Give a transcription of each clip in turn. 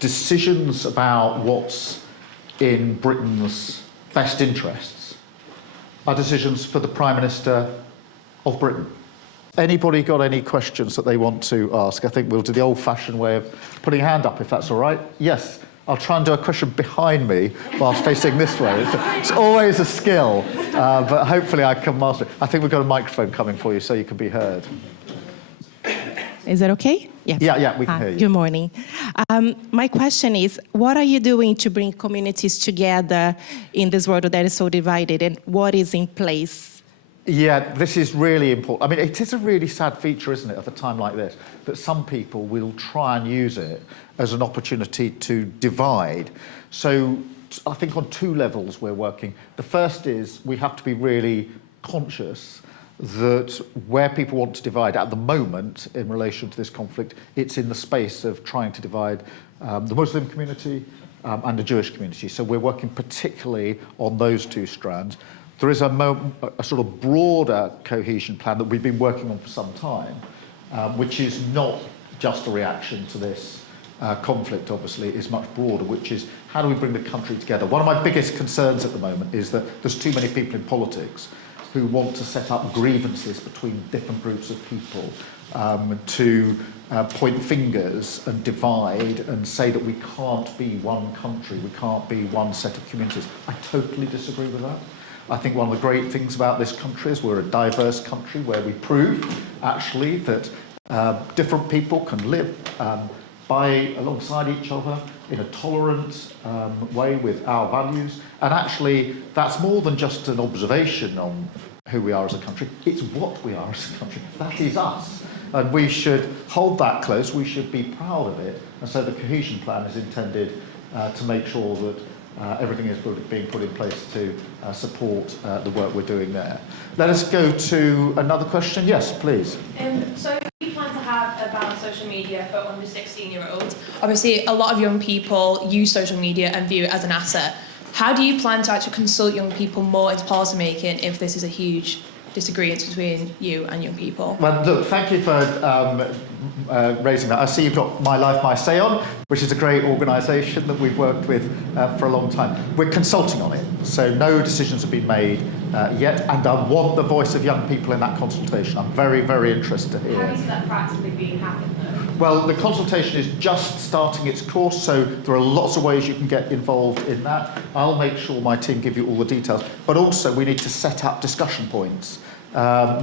decisions about what's in Britain's best interests are decisions for the Prime Minister of Britain. Anybody got any questions that they want to ask? I think we'll do the old-fashioned way of putting a hand up, if that's all right. Yes, I'll try and do a question behind me whilst facing this way. It's always a skill, but hopefully I can master it. I think we've got a microphone coming for you so you can be heard. Is that okay? Yeah, we can hear you. Good morning. My question is, what are you doing to bring communities together in this world that is so divided, and what is in place? Yeah, this is really important. I mean, it is a really sad feature, isn't it, of a time like this, that some people will try and use it as an opportunity to divide. So I think on two levels we're working. The first is we have to be really conscious that where people want to divide at the moment in relation to this conflict, it's in the space of trying to divide the Muslim community and the Jewish community. So we're working particularly on those two strands. There is a sort of broader cohesion plan that we've been working on for some time, which is not just a reaction to this conflict, obviously, is much broader, which is how do we bring the country together? One of my biggest concerns at the moment is that there's too many people in politics who want to set up grievances between different groups of people to point fingers and divide and say that we can't be one country, we can't be one set of communities. I totally disagree with that. I think one of the great things about this country is we're a diverse country where we prove, actually, that different people can live alongside each other in a tolerant way with our values. And actually, that's more than just an observation on who we are as a country. It's what we are as a country. That is us. And we should hold that close. We should be proud of it. And so the cohesion plan is intended to make sure that everything is being put in place to support the work we're doing there. Let us go to another question. Yes, please. So you plan to have a ban on social media for under 16-year-olds. Obviously, a lot of young people use social media and view it as an asset. How do you plan to actually consult young people more into policy making if this is a huge disagreement between you and young people? Well, look, thank you for raising that. I see you've got My Life, My Say on, which is a great organisation that we've worked with for a long time. We're consulting on it, so no decisions have been made yet, and I want the voice of young people in that consultation. I'm very, very interested to hear. How do you see that practically being happened, though? Well, the consultation is just starting its course, so there are lots of ways you can get involved in that. I'll make sure my team give you all the details, but also we need to set up discussion points.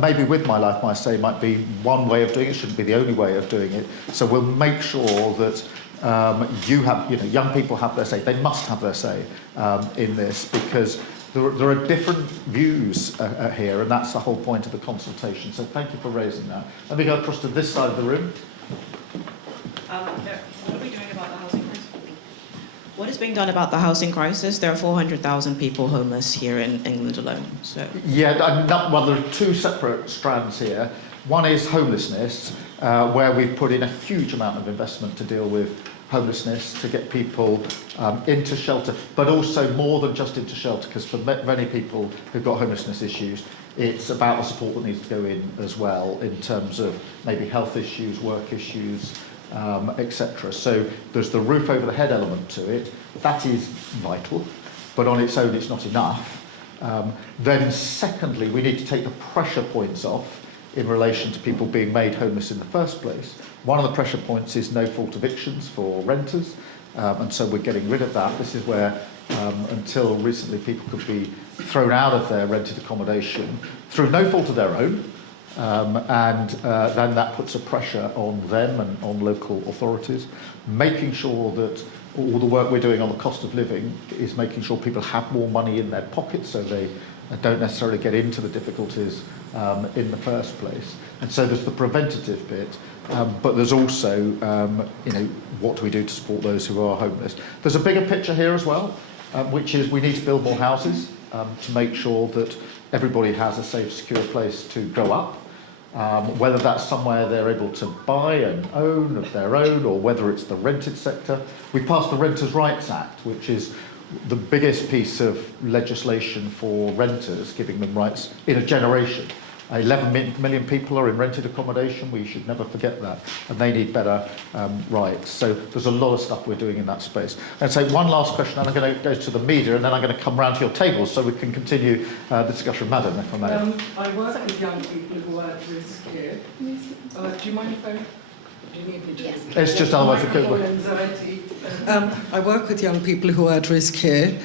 Maybe with My Life, My Say might be one way of doing it, shouldn't be the only way of doing it. So we'll make sure that young people have their say. They must have their say in this, because there are different views here, and that's the whole point of the consultation. So thank you for raising that. Let me go across to this side of the room. What are we doing about the housing crisis? What is being done about the housing crisis? There are 400,000 people homeless here in England alone. So. Yeah, well, there are two separate strands here. One is homelessness, where we've put in a huge amount of investment to deal with homelessness, to get people into shelter, but also more than just into shelter, because for many people who've got homelessness issues, it's about the support that needs to go in as well, in terms of maybe health issues, work issues, etc. So there's the roof over the head element to it. That is vital, but on its own it's not enough. Then secondly, we need to take the pressure points off in relation to people being made homeless in the first place. One of the pressure points is no-fault evictions for renters, and so we're getting rid of that. This is where, until recently, people could be thrown out of their rented accommodation through no fault of their own, and then that puts a pressure on them and on local authorities, making sure that all the work we're doing on the cost of living is making sure people have more money in their pockets so they don't necessarily get into the difficulties in the first place. And so there's the preventative bit, but there's also, what do we do to support those who are homeless? There's a bigger picture here as well, which is we need to build more houses to make sure that everybody has a safe, secure place to grow up. Whether that's somewhere they're able to buy and own of their own, or whether it's the rented sector. We passed the Renters' Rights Act, which is the biggest piece of legislation for renters, giving them rights in a generation. 11 million people are in rented accommodation. We should never forget that. And they need better rights. So there's a lot of stuff we're doing in that space. And so one last question, and I'm going to go to the media, and then I'm going to come round to your tables so we can continue the discussion. Madam, if I may. I work with young people who are at risk here. Do you mind if I... Do you need me to? Yes. It's just otherwise we could... Anxiety. I work with young people who are at risk here.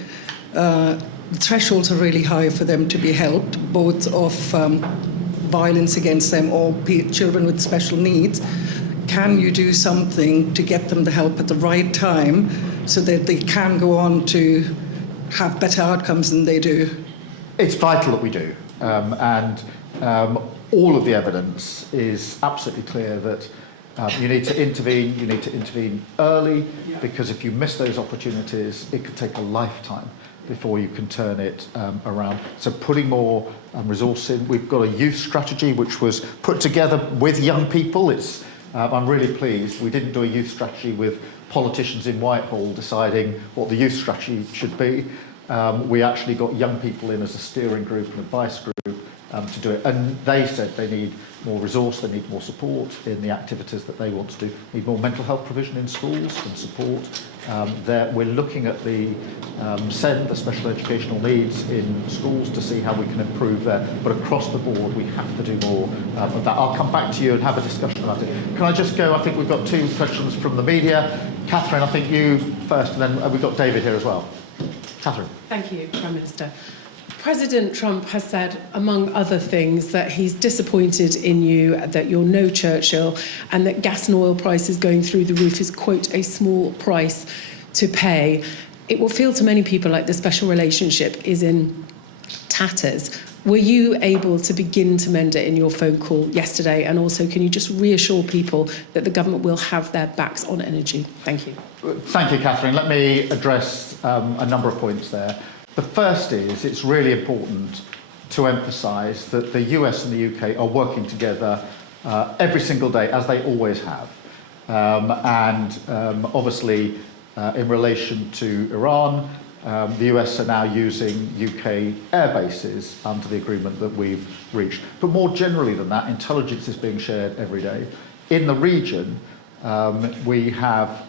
The thresholds are really high for them to be helped, both of violence against them or children with special needs. Can you do something to get them the help at the right time so that they can go on to have better outcomes than they do? It's vital that we do. All of the evidence is absolutely clear that you need to intervene early, because if you miss those opportunities, it could take a lifetime before you can turn it around. So putting more resource in. We've got a youth strategy which was put together with young people. I'm really pleased. We didn't do a youth strategy with politicians in Whitehall deciding what the youth strategy should be. We actually got young people in as a steering group and advice group to do it. And they said they need more resource, they need more support in the activities that they want to do, need more mental health provision in schools and support. We're looking at the SEND, the special educational needs in schools, to see how we can improve there. But across the board, we have to do more of that. I'll come back to you and have a discussion about it. Can I just go? I think we've got 2 questions from the media. Catherine, I think you first, and then we've got David here as well. Catherine. Thank you, Prime Minister. President Trump has said, among other things, that he's disappointed in you, that you're no Churchill, and that gas and oil prices going through the roof is, quote, a small price to pay. It will feel to many people like the special relationship is in tatters. Were you able to begin to mend it in your phone call yesterday? And also, can you just reassure people that the government will have their backs on energy? Thank you. Thank you, Catherine. Let me address a number of points there. The first is, it's really important to emphasise that the US and the UK are working together every single day, as they always have. Obviously, in relation to Iran, the US are now using UK air bases under the agreement that we've reached. But more generally than that, intelligence is being shared every day. In the region, we have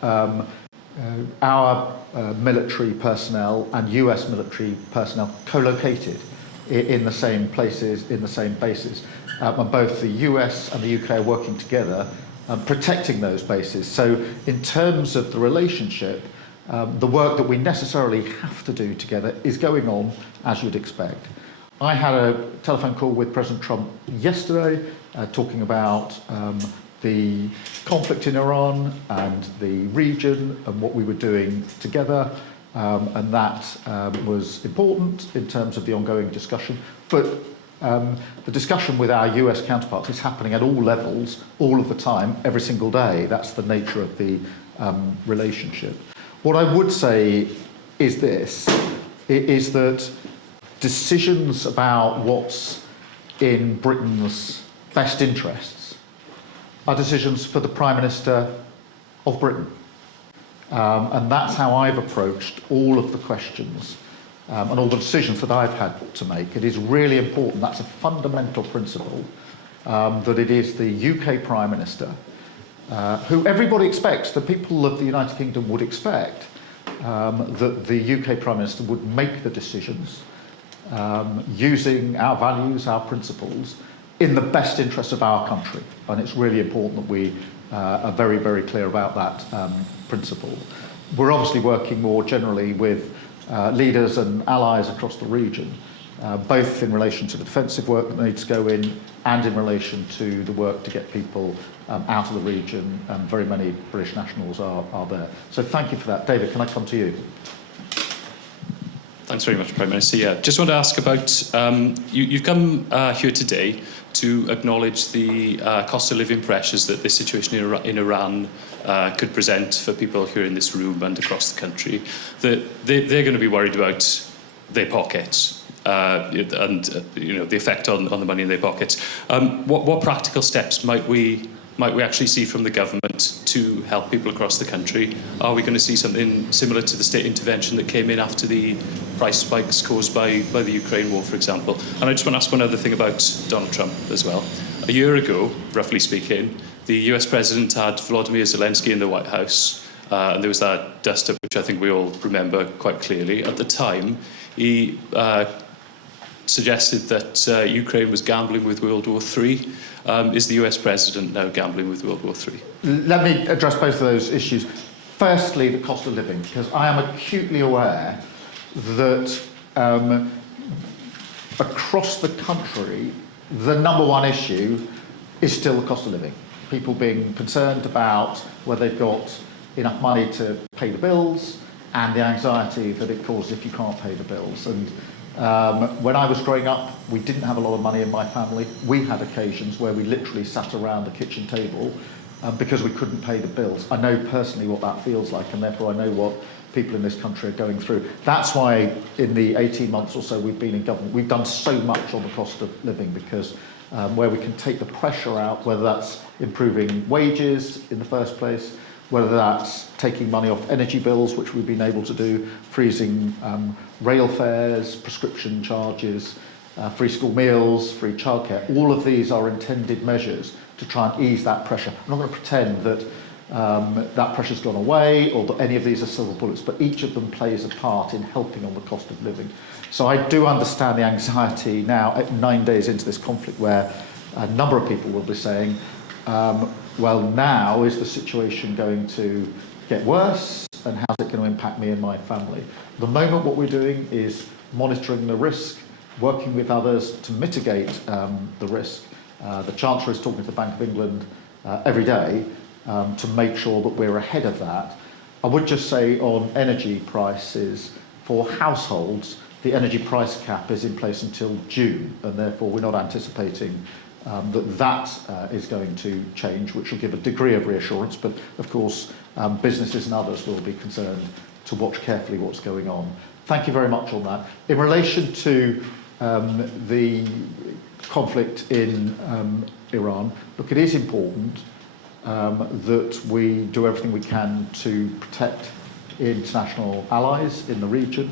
our military personnel and US military personnel co-located in the same places, in the same bases. And both the US and the UK are working together, protecting those bases. So in terms of the relationship, the work that we necessarily have to do together is going on as you'd expect. I had a telephone call with President Trump yesterday talking about the conflict in Iran and the region and what we were doing together, and that was important in terms of the ongoing discussion. But the discussion with our US counterparts is happening at all levels, all of the time, every single day. That's the nature of the relationship. What I would say is this, is that decisions about what's in Britain's best interests are decisions for the Prime Minister of Britain. And that's how I've approached all of the questions and all the decisions that I've had to make. It is really important, that's a fundamental principle, that it is the UK Prime Minister, who everybody expects, the people of the United Kingdom would expect, that the UK Prime Minister would make the decisions using our values, our principles, in the best interest of our country. And it's really important that we are very, very clear about that principle. We're obviously working more generally with leaders and allies across the region, both in relation to the defensive work that needs to go in and in relation to the work to get people out of the region. Very many British nationals are there. So thank you for that. David, can I come to you? Thanks very much, Prime Minister. Yeah, just want to ask about, you've come here today to acknowledge the cost of living pressures that this situation in Iran could present for people here in this room and across the country. That they're going to be worried about their pockets and the effect on the money in their pockets. What practical steps might we might we actually see from the government to help people across the country? Are we going to see something similar to the state intervention that came in after the price spikes caused by the Ukraine war, for example? And I just want to ask one other thing about Donald Trump as well. A year ago, roughly speaking, the US president had Volodymyr Zelensky in the White House, and there was that dust-up, which I think we all remember quite clearly. At the time, he suggested that Ukraine was gambling with World War III. Is the US president now gambling with World War III? Let me address both of those issues. Firstly, the cost of living, because I am acutely aware that across the country, the number one issue is still the cost of living. People being concerned about whether they've got enough money to pay the bills and the anxiety that it causes if you can't pay the bills. And when I was growing up, we didn't have a lot of money in my family. We had occasions where we literally sat around the kitchen table because we couldn't pay the bills. I know personally what that feels like, and therefore I know what people in this country are going through. That's why in the 18 months or so we've been in government, we've done so much on the cost of living, because where we can take the pressure out, whether that's improving wages in the first place, whether that's taking money off energy bills, which we've been able to do, freezing rail fares, prescription charges, free school meals, free childcare. All of these are intended measures to try and ease that pressure. I'm not going to pretend that that pressure's gone away or that any of these are silver bullets, but each of them plays a part in helping on the cost of living. So I do understand the anxiety now, 9 days into this conflict, where a number of people will be saying, well, now is the situation going to get worse, and how's it going to impact me and my family? At the moment, what we're doing is monitoring the risk, working with others to mitigate the risk. The Chancellor is talking to the Bank of England every day to make sure that we're ahead of that. I would just say on energy prices for households, the energy price cap is in place until June, and therefore we're not anticipating that is going to change, which will give a degree of reassurance. But of course, businesses and others will be concerned to watch carefully what's going on. Thank you very much on that. In relation to the conflict in Iran, look, it is important that we do everything we can to protect international allies in the region,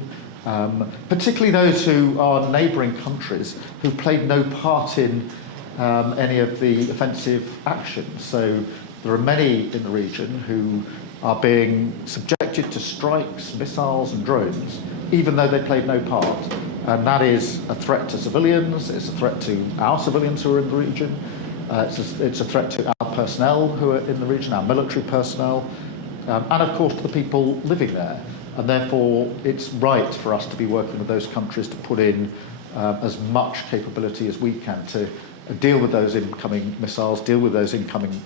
particularly those who are neighbouring countries who played no part in any of the offensive actions. So there are many in the region who are being subjected to strikes, missiles and drones, even though they played no part. And that is a threat to civilians, it's a threat to our civilians who are in the region, it's a threat to our personnel who are in the region, our military personnel, and of course to the people living there. And therefore it's right for us to be working with those countries to put in as much capability as we can to deal with those incoming missiles, deal with those incoming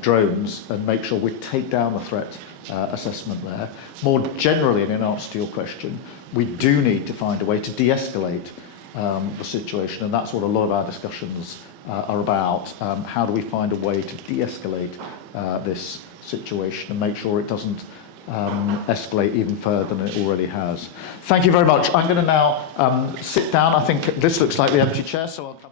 drones, and make sure we take down the threat assessment there. More generally, and in answer to your question, we do need to find a way to de-escalate the situation, and that's what a lot of our discussions are about. How do we find a way to de-escalate this situation and make sure it doesn't escalate even further than it already has? Thank you very much. I'm going to now sit down. I think this looks like the empty chair, so I'll come